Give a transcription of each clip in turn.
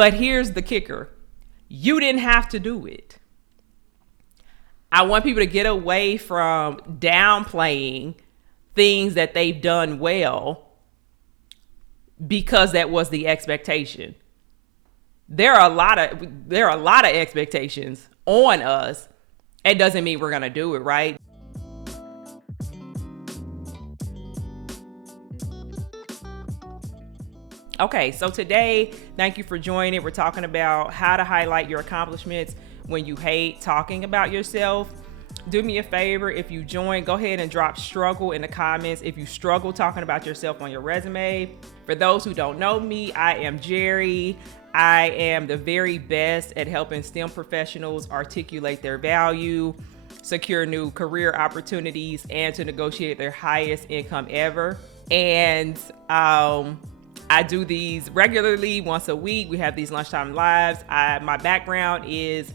But here's the kicker. You didn't have to do it. I want people to get away from downplaying things that they've done well because that was the expectation. There are a lot of expectations on us. It doesn't mean we're going to do it, right? Okay, so today, thank you for joining. We're talking about how to highlight your accomplishments when you hate talking about yourself. Do me a favor, if you join, go ahead and drop struggle in the comments if you struggle talking about yourself on your resume. For those who don't know me, I am Gerrie. I am the very best at helping STEM professionals articulate their value, secure new career opportunities, and to negotiate their highest income ever. And I do these regularly once a week. We have these lunchtime lives. My background is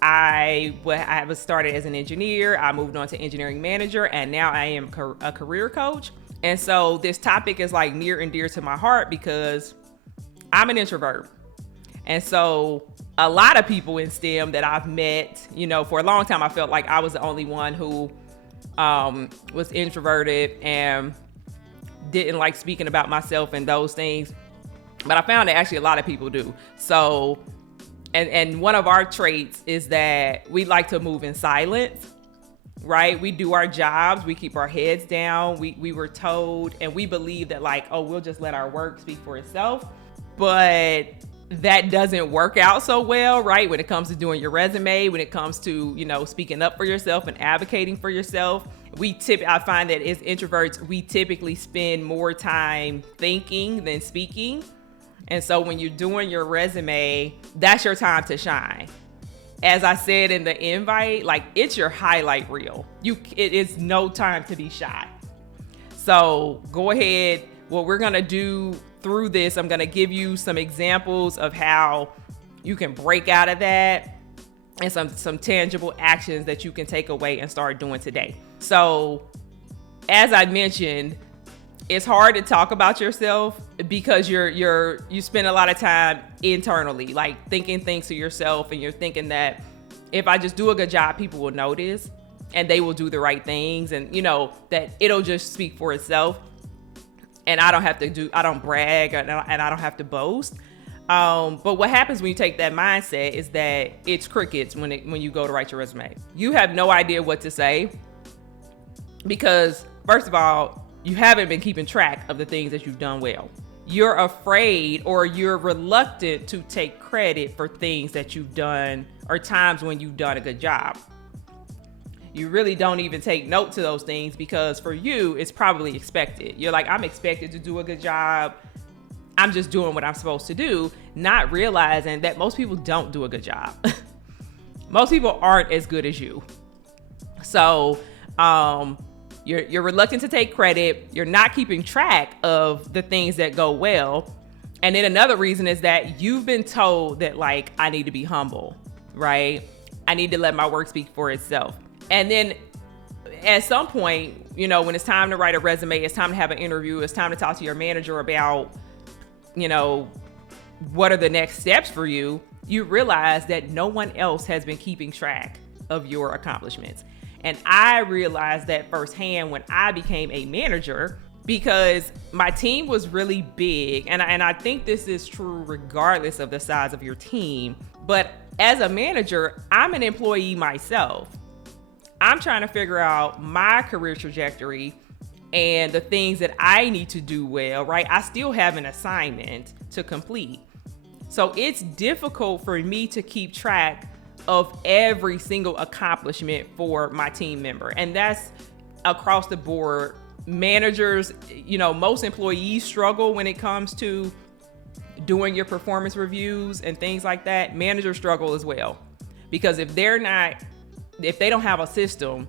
I was started as an engineer. I moved on to engineering manager, and now I am a career coach. And so this topic is like near and dear to my heart because I'm an introvert. And so a lot of people in STEM that I've met, for a long time, I felt like I was the only one who was introverted and didn't like speaking about myself and those things. But I found that actually a lot of people do. So, and one of our traits is that we like to move in silence, right? We do our jobs. We keep our heads down. We were told, and we believe that we'll just let our work speak for itself. But that doesn't work out so well, right? When it comes to doing your resume, when it comes to, speaking up for yourself and advocating for yourself. I find that as introverts, we typically spend more time thinking than speaking. And so when you're doing your resume, that's your time to shine. As I said in the invite, it's your highlight reel. It is no time to be shy. So go ahead. What we're going to do through this, I'm going to give you some examples of how you can break out of that and some tangible actions that you can take away and start doing today. So as I mentioned, it's hard to talk about yourself because you spend a lot of time internally, thinking things to yourself, and you're thinking that if I just do a good job, people will notice and they will do the right things, and that it'll just speak for itself. And I don't brag, and I don't have to boast. But what happens when you take that mindset is that it's crickets when you go to write your resume. You have no idea what to say because, first of all, you haven't been keeping track of the things that you've done well. You're afraid or you're reluctant to take credit for things that you've done or times when you've done a good job. You really don't even take note to those things because for you, it's probably expected. You're like, I'm expected to do a good job. I'm just doing what I'm supposed to do, not realizing that most people don't do a good job. Most people aren't as good as you. So you're reluctant to take credit. You're not keeping track of the things that go well. And then another reason is that you've been told that I need to be humble, right? I need to let my work speak for itself. And then at some point, when it's time to write a resume, it's time to have an interview, it's time to talk to your manager about, what are the next steps for you, you realize that no one else has been keeping track of your accomplishments. And I realized that firsthand when I became a manager because my team was really big. And I think this is true regardless of the size of your team. But as a manager, I'm an employee myself. I'm trying to figure out my career trajectory and the things that I need to do well, right? I still have an assignment to complete. So it's difficult for me to keep track of every single accomplishment for my team member. And that's across the board. Managers, most employees struggle when it comes to doing your performance reviews and things like that. Managers struggle as well. Because if they don't have a system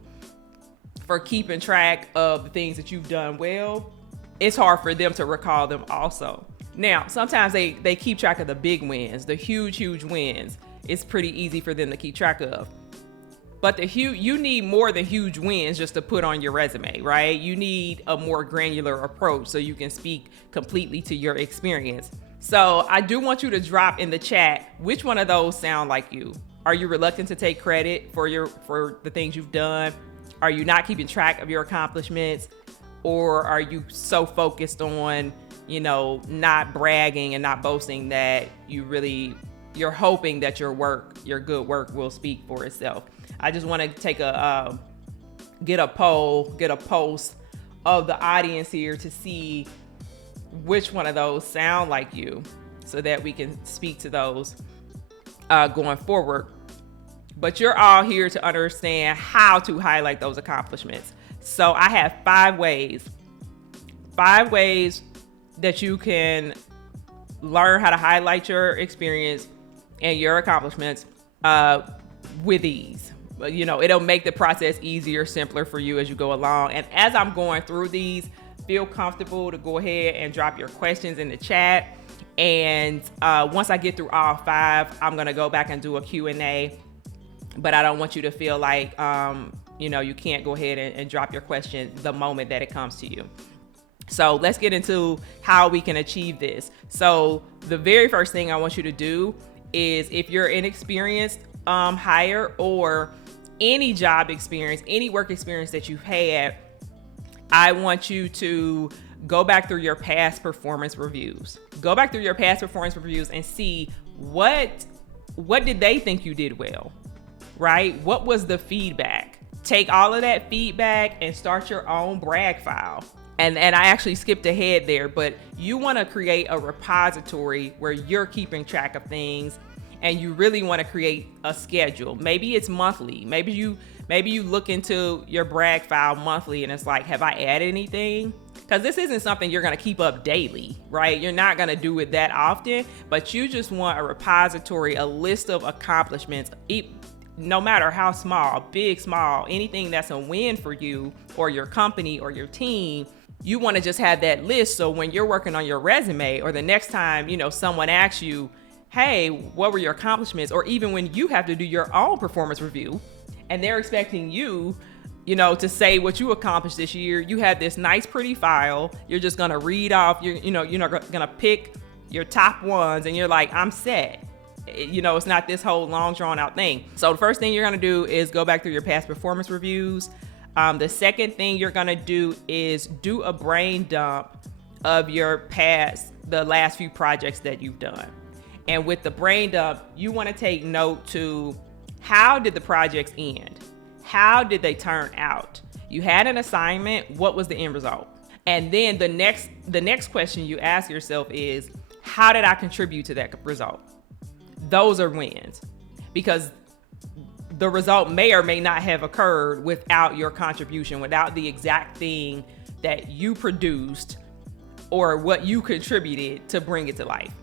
for keeping track of the things that you've done well, it's hard for them to recall them also. Now, sometimes they keep track of the big wins, the huge wins. It's pretty easy for them to keep track of. But you need more than huge wins just to put on your resume, right? You need a more granular approach so you can speak completely to your experience. So I do want you to drop in the chat which one of those sound like you. Are you reluctant to take credit for the things you've done? Are you not keeping track of your accomplishments? Or are you so focused on, not bragging and not boasting that you're hoping that your good work will speak for itself? I just want to take get a post of the audience here to see which one of those sound like you, so that we can speak to those going forward. But you're all here to understand how to highlight those accomplishments. So I have 5 ways that you can learn how to highlight your experience and your accomplishments with ease. It'll make the process easier, simpler for you as you go along. And as I'm going through these, feel comfortable to go ahead and drop your questions in the chat. And once I get through all 5, I'm going to go back and do a Q&A. But I don't want you to feel like, you can't go ahead and drop your question the moment that it comes to you. So let's get into how we can achieve this. So the very first thing I want you to do is, if you're inexperienced hire, or any job experience, any work experience that you've had, I want you to go back through your past performance reviews. Go back through your past performance reviews and see what did they think you did well, right? What was the feedback? Take all of that feedback and start your own brag file. And I actually skipped ahead there, but you want to create a repository where you're keeping track of things, and you really want to create a schedule. Maybe it's monthly. Maybe you look into your brag file monthly and it's like, have I added anything? Because this isn't something you're going to keep up daily, right? You're not going to do it that often, but you just want a repository, a list of accomplishments, no matter how small, big, small, anything that's a win for you or your company or your team. You want to just have that list, so when you're working on your resume, or the next time, someone asks you, hey, what were your accomplishments? Or even when you have to do your own performance review and they're expecting you, to say what you accomplished this year, you have this nice, pretty file. You're just going to read off, you're going to pick your top ones, and you're like, I'm set. It's not this whole long, drawn out thing. So the first thing you're going to do is go back through your past performance reviews. The second thing you're going to do is do a brain dump of the last few projects that you've done. And with the brain dump, you want to take note to, how did the projects end? How did they turn out? You had an assignment. What was the end result? And then the next question you ask yourself is, how did I contribute to that result? Those are wins, because the result may or may not have occurred without your contribution, without the exact thing that you produced or what you contributed to bring it to life.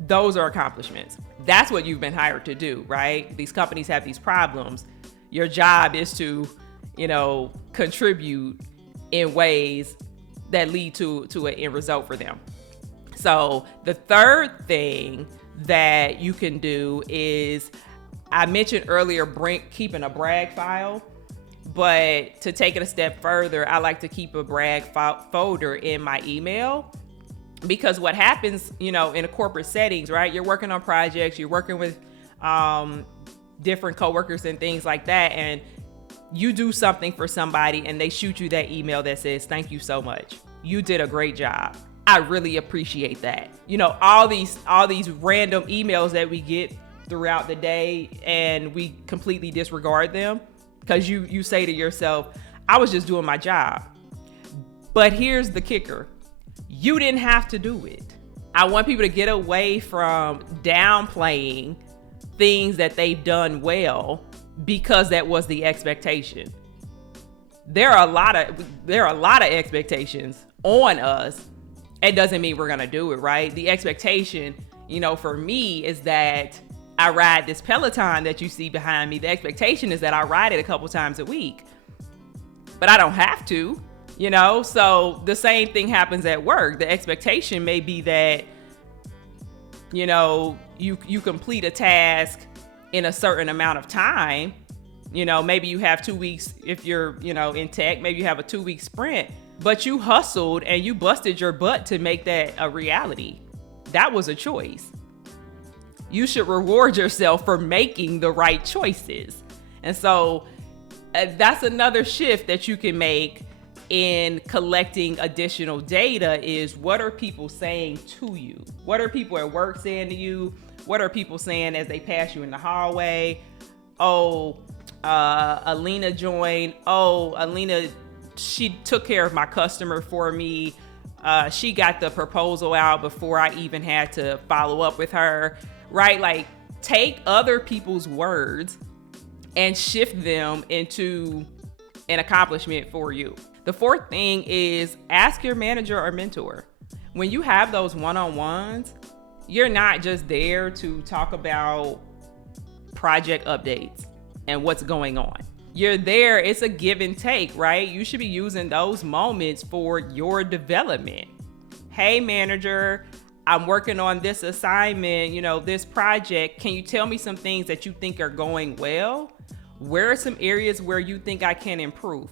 Those are accomplishments. That's what you've been hired to do, right? These companies have these problems. Your job is to, contribute in ways that lead to an end result for them. So the third thing that you can do is, I mentioned earlier, keeping a brag file, but to take it a step further, I like to keep a brag folder in my email. Because what happens, in a corporate settings, right? You're working on projects, you're working with different coworkers and things like that, and you do something for somebody and they shoot you that email that says, thank you so much. You did a great job. I really appreciate that. All these random emails that we get throughout the day, and we completely disregard them because you say to yourself, I was just doing my job. But here's the kicker. You didn't have to do it. I want people to get away from downplaying things that they've done well because that was the expectation. There are a lot of expectations on us. It doesn't mean we're going to do it, right? The expectation, for me, is that I ride this Peloton that you see behind me. The expectation is that I ride it a couple times a week, but I don't have to. So the same thing happens at work. The expectation may be that, you complete a task in a certain amount of time. Maybe you have 2 weeks if you're, in tech, maybe you have a 2-week sprint, but you hustled and you busted your butt to make that a reality. that was a choice. You should reward yourself for making the right choices. And so that's another shift that you can make in collecting additional data is, what are people saying to you? What are people at work saying to you? What are people saying as they pass you in the hallway? Oh, Alina joined. Oh, Alina, she took care of my customer for me. She got the proposal out before I even had to follow up with her, right? Like, take other people's words and shift them into an accomplishment for you. The fourth thing is, ask your manager or mentor. When you have those one-on-ones, you're not just there to talk about project updates and what's going on. You're there, it's a give and take, right? You should be using those moments for your development. Hey, manager, I'm working on this assignment, this project. Can you tell me some things that you think are going well? Where are some areas where you think I can improve?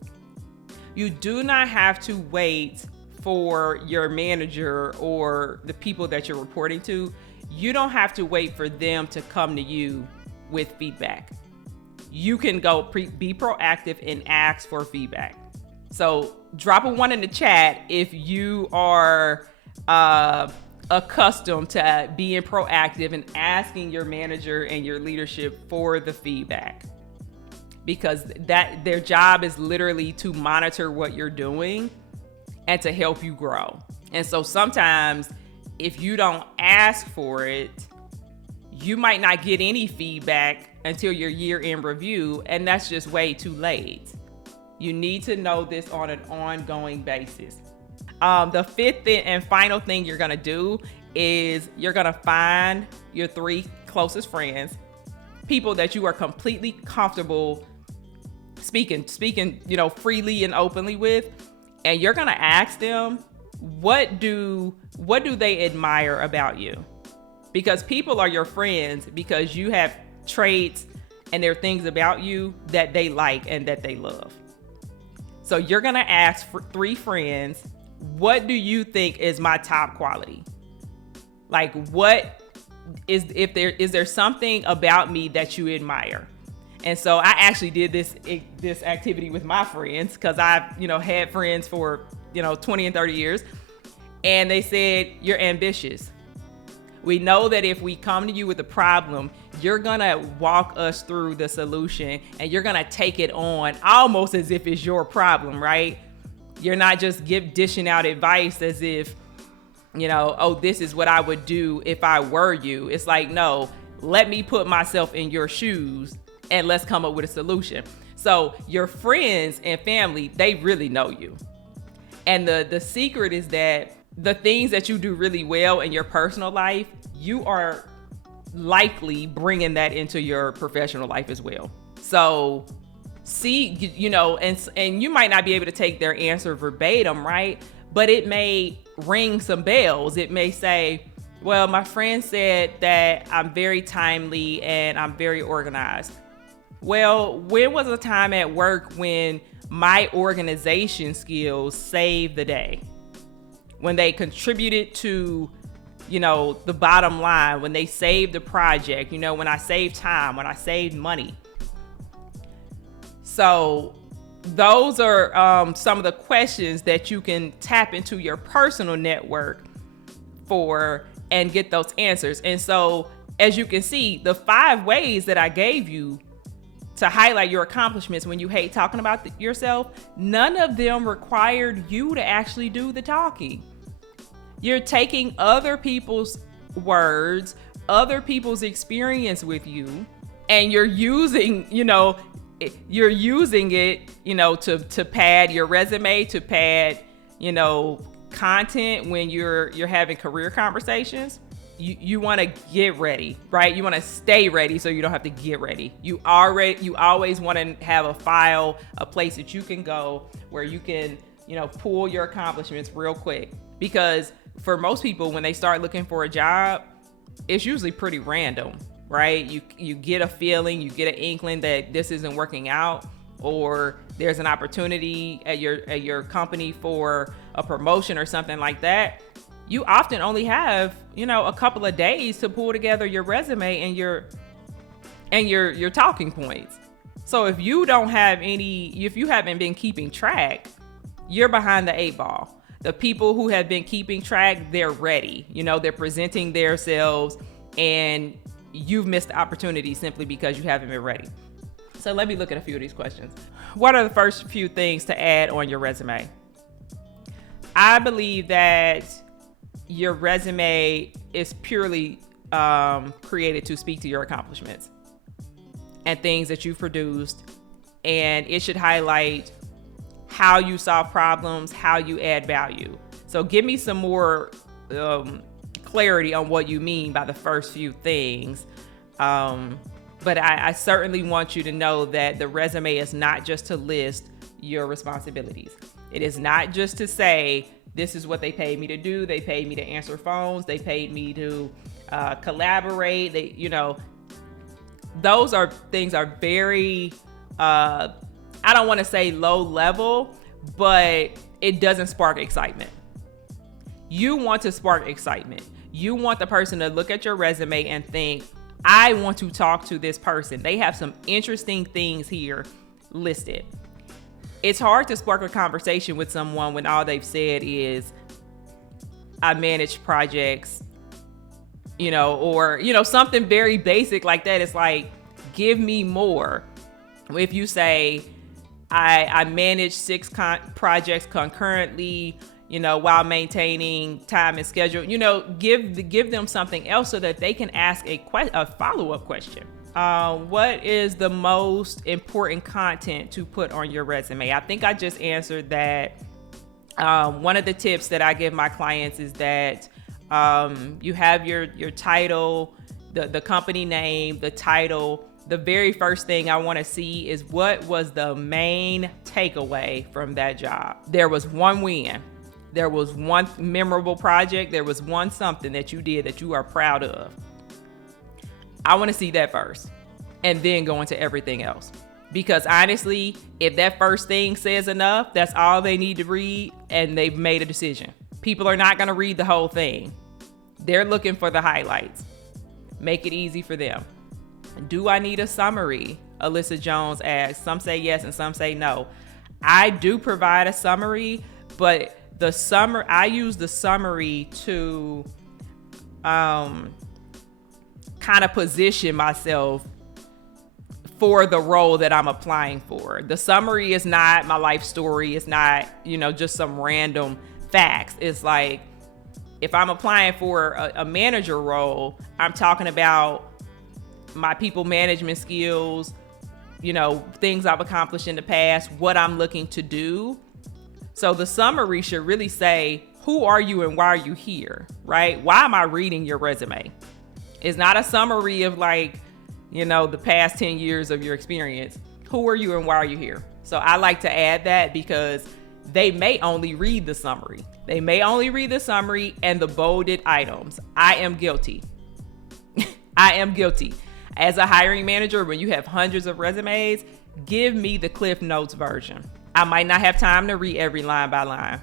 You do not have to wait for your manager or the people that you're reporting to. You don't have to wait for them to come to you with feedback. You can go be proactive and ask for feedback. So drop a 1 in the chat if you are accustomed to being proactive and asking your manager and your leadership for the feedback, because that their job is literally to monitor what you're doing and to help you grow. And so sometimes if you don't ask for it, you might not get any feedback until your year-end review, and that's just way too late. You need to know this on an ongoing basis. The fifth and final thing you're gonna do is you're gonna find your 3 closest friends, people that you are completely comfortable speaking, freely and openly with, and you're gonna ask them, what do they admire about you? Because people are your friends because you have traits and there are things about you that they like and that they love. So you're gonna ask for 3 friends, what do you think is my top quality? Like, what is there something about me that you admire? And so I actually did this activity with my friends, because I've had friends for 20 and 30 years, and they said, you're ambitious. We know that if we come to you with a problem, you're gonna walk us through the solution and you're gonna take it on almost as if it's your problem, right? You're not just dishing out advice as if, oh, this is what I would do if I were you. It's like, no, let me put myself in your shoes and let's come up with a solution. So your friends and family, they really know you. And the secret is that the things that you do really well in your personal life, you are likely bringing that into your professional life as well. So see, and you might not be able to take their answer verbatim, right? But it may ring some bells. It may say, well, my friend said that I'm very timely and I'm very organized. Well, when was a time at work when my organization skills saved the day? When they contributed to, the bottom line, when they saved the project, when I saved time, when I saved money. So those are some of the questions that you can tap into your personal network for and get those answers. And so, as you can see, the 5 ways that I gave you to highlight your accomplishments when you hate talking about yourself, none of them required you to actually do the talking. You're taking other people's words, other people's experience with you, and you're using, it, to pad your resume, to pad, content when you're having career conversations. You want to get ready, right? You want to stay ready so you don't have to get ready. You always want to have a file, a place that you can go where you can, pull your accomplishments real quick. Because for most people, when they start looking for a job, it's usually pretty random, right? You get a feeling, you get an inkling that this isn't working out, or there's an opportunity at your company for a promotion or something like that. you often only have, a couple of days to pull together your resume and your talking points. So if you haven't been keeping track, you're behind the 8 ball. The people who have been keeping track, they're ready. They're presenting themselves, and you've missed the opportunity simply because you haven't been ready. So let me look at a few of these questions. What are the first few things to add on your resume? I believe that your resume is purely created to speak to your accomplishments and things that you've produced, and it should highlight how you solve problems, how you add value. So give me some more clarity on what you mean by the first few things. But I certainly want you to know that the resume is not just to list your responsibilities. It is not just to say, this is what they paid me to do. They paid me to answer phones. They paid me to collaborate. Those things are very, I don't want to say low level, but it doesn't spark excitement. You want to spark excitement. You want the person to look at your resume and think, I want to talk to this person. They have some interesting things here listed. It's hard to spark a conversation with someone when all they've said is, I manage projects, or, something very basic like that. It's like, give me more. If you say, I manage 6 projects concurrently, while maintaining time and schedule, give them something else so that they can ask a follow-up question. What is the most important content to put on your resume? I think I just answered that. One of the tips that I give my clients is that you have your title, the company name, the title. The very first thing I want to see is, what was the main takeaway from that job? There was one win. There was one memorable project. There was one something that you did that you are proud of. I want to see that first, and then go into everything else. Because honestly, if that first thing says enough, that's all they need to read, and they've made a decision. People are not going to read the whole thing. They're looking for the highlights. Make it easy for them. Do I need a summary? Alyssa Jones asks. Some say yes and some say no. I do provide a summary, but I use the summary to kind of position myself for the role that I'm applying for. The summary is not my life story. It's not, just some random facts. It's like, if I'm applying for a manager role, I'm talking about my people management skills, things I've accomplished in the past, what I'm looking to do. So the summary should really say, who are you and why are you here, right? Why am I reading your resume? It's not a summary of the past 10 years of your experience. Who are you and why are you here? So I like to add that because they may only read the summary. They may only read the summary and the bolded items. I am guilty. I am guilty. As a hiring manager, when you have hundreds of resumes, give me the Cliff Notes version. I might not have time to read every line by line.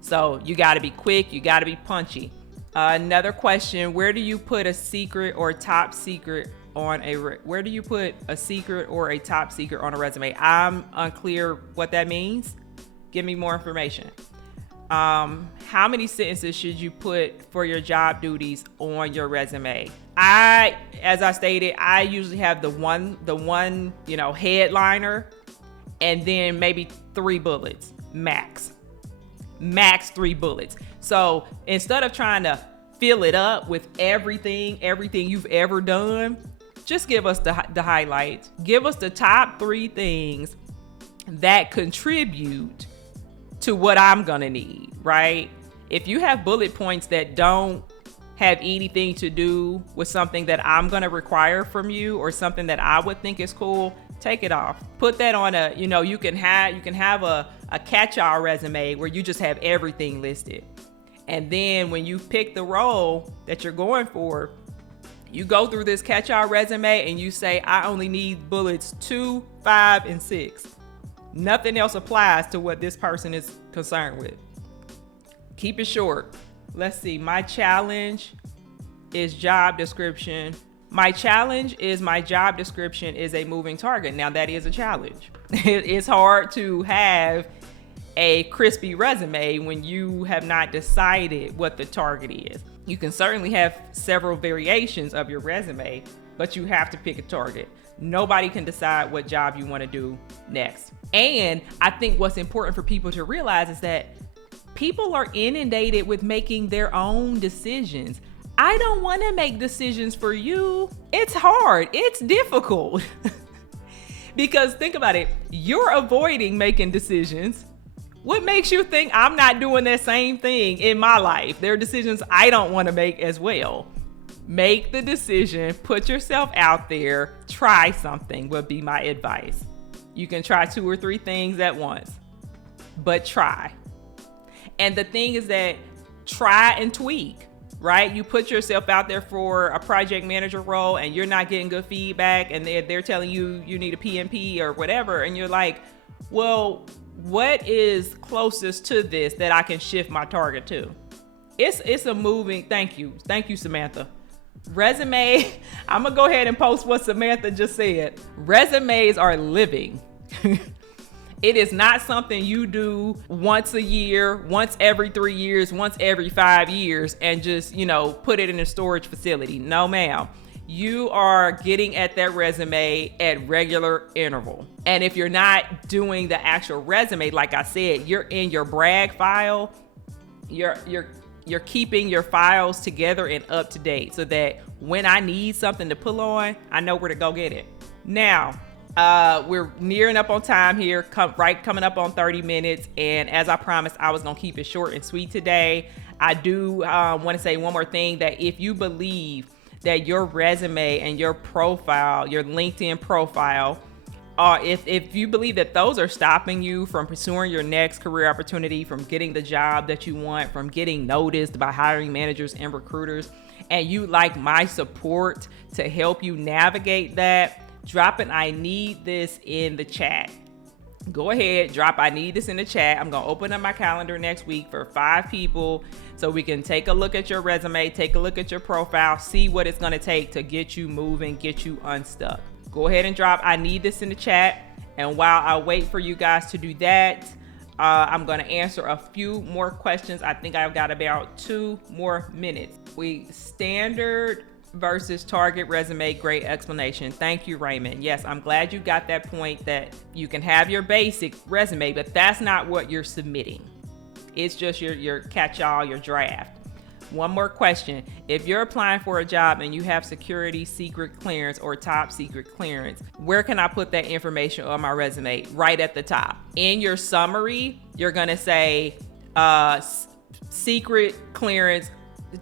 So you got to be quick. You got to be punchy. Another question, where do you put a secret or top secret on where do you put a secret or a top secret on a resume? I'm unclear what that means. Give me more information. How many sentences should you put for your job duties on your resume? As I stated, I usually have the one, headliner, and then maybe 3 bullets, max 3 bullets. So instead of trying to fill it up with everything you've ever done, just give us the highlights. Give us the top 3 things that contribute to what I'm gonna need, right? If you have bullet points that don't have anything to do with something that I'm gonna require from you or something that I would think is cool, take it off. Put that on you can have a catch-all resume where you just have everything listed. And then when you pick the role that you're going for, you go through this catch-all resume and you say, I only need bullets 2, 5, and 6. Nothing else applies to what this person is concerned with. Keep it short. Let's see. My challenge is job description. My challenge is my job description is a moving target. Now that is a challenge. It's hard to have a crispy resume when you have not decided what the target is. You can certainly have several variations of your resume, but you have to pick a target. Nobody can decide what job you want to do next. And I think what's important for people to realize is that people are inundated with making their own decisions. I don't want to make decisions for you. It's hard. It's difficult. Because think about it. You're avoiding making decisions. What makes you think I'm not doing that same thing in my life? There are decisions I don't want to make as well. Make the decision, put yourself out there, try something would be my advice. You can try 2 or 3 things at once, but try. And the thing is that try and tweak, right? You put yourself out there for a project manager role and you're not getting good feedback and they're telling you you need a PMP or whatever. And you're like, well, what is closest to this that I can shift my target to? It's a moving, thank you, Samantha. Resume, I'm gonna go ahead and post what Samantha just said. Resumes are living. It is not something you do once a year, once every 3 years, once every 5 years, and just, put it in a storage facility. No, ma'am. You are getting at that resume at regular interval. And if you're not doing the actual resume, like I said, you're in your brag file, you're keeping your files together and up to date so that when I need something to pull on, I know where to go get it. Now, we're nearing up on time here, coming up on 30 minutes. And as I promised, I was going to keep it short and sweet today. I do want to say one more thing, that if you believe that your resume and your profile, your LinkedIn profile, if you believe that those are stopping you from pursuing your next career opportunity, from getting the job that you want, from getting noticed by hiring managers and recruiters, and you like my support to help you navigate that, drop an I need this in the chat. Go ahead, drop I need this in the chat. I'm going to open up my calendar next week for 5 people so we can take a look at your resume, take a look at your profile, see what it's going to take to get you moving, get you unstuck. Go ahead and drop I need this in the chat. And while I wait for you guys to do that, I'm going to answer a few more questions. I think I've got about 2 more minutes. Standard versus target resume, great explanation. Thank you, Raymond. Yes, I'm glad you got that point, that you can have your basic resume, but that's not what you're submitting. It's just your catch-all, your draft. One more question. If you're applying for a job and you have security secret clearance or top secret clearance, where can I put that information on my resume? Right at the top. In your summary, you're going to say secret clearance,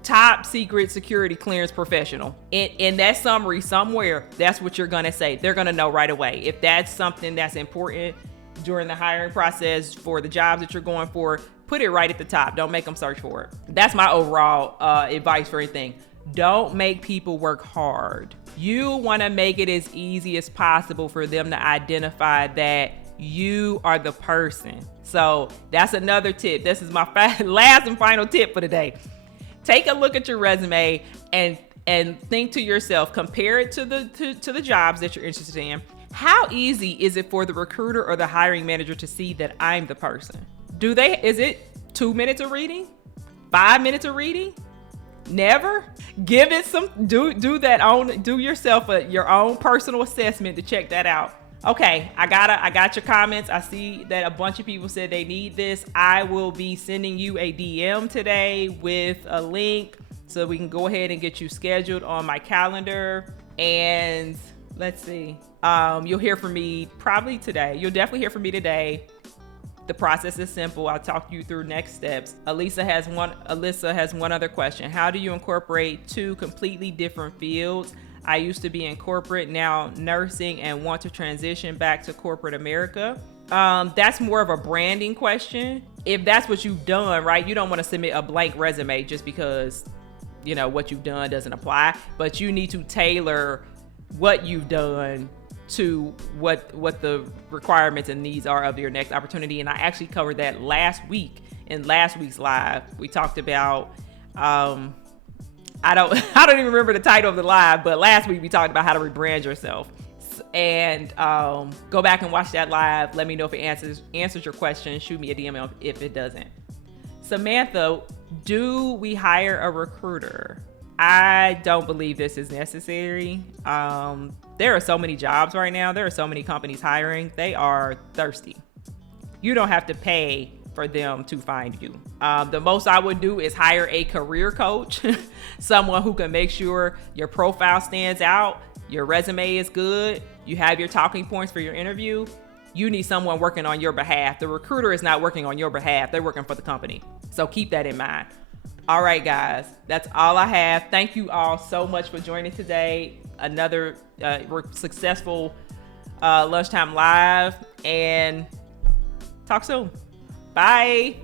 top secret security clearance professional. In that summary somewhere, that's what you're going to say. They're going to know right away. If that's something that's important during the hiring process for the jobs that you're going for, put it right at the top. Don't make them search for it. That's my overall advice for anything. Don't make people work hard. You want to make it as easy as possible for them to identify that you are the person. So that's another tip. This is my last and final tip for today. Take a look at your resume and think to yourself, compare it to the jobs that you're interested in. How easy is it for the recruiter or the hiring manager to see that I'm the person? Is it 2 minutes of reading? 5 minutes of reading? Never? Give it some, do yourself your own personal assessment to check that out. Okay, I got your comments. I see that a bunch of people said they need this. I will be sending you a DM today with a link so we can go ahead and get you scheduled on my calendar. And let's see, you'll hear from me probably today. You'll definitely hear from me today. The process is simple. I'll talk you through next steps. Alyssa has one other question. How do you incorporate 2 completely different fields? I used to be in corporate, now nursing, and want to transition back to corporate America. That's more of a branding question. If that's what you've done, right? You don't want to submit a blank resume just because, what you've done doesn't apply, but you need to tailor what you've done to what the requirements and needs are of your next opportunity. And I actually covered that last week in last week's live. We talked about I don't even remember the title of the live, but last week we talked about how to rebrand yourself. And go back and watch that live. Let me know if it answers your question. Shoot me a DM if it doesn't. Samantha, do we hire a recruiter? I don't believe this is necessary. There are so many jobs right now. There are so many companies hiring. They are thirsty. You don't have to pay for them to find you. The most I would do is hire a career coach, someone who can make sure your profile stands out, your resume is good, you have your talking points for your interview. You need someone working on your behalf. The recruiter is not working on your behalf. They're working for the company. So keep that in mind. All right, guys, that's all I have. Thank you all so much for joining today. Another successful lunchtime live, and talk soon. Bye.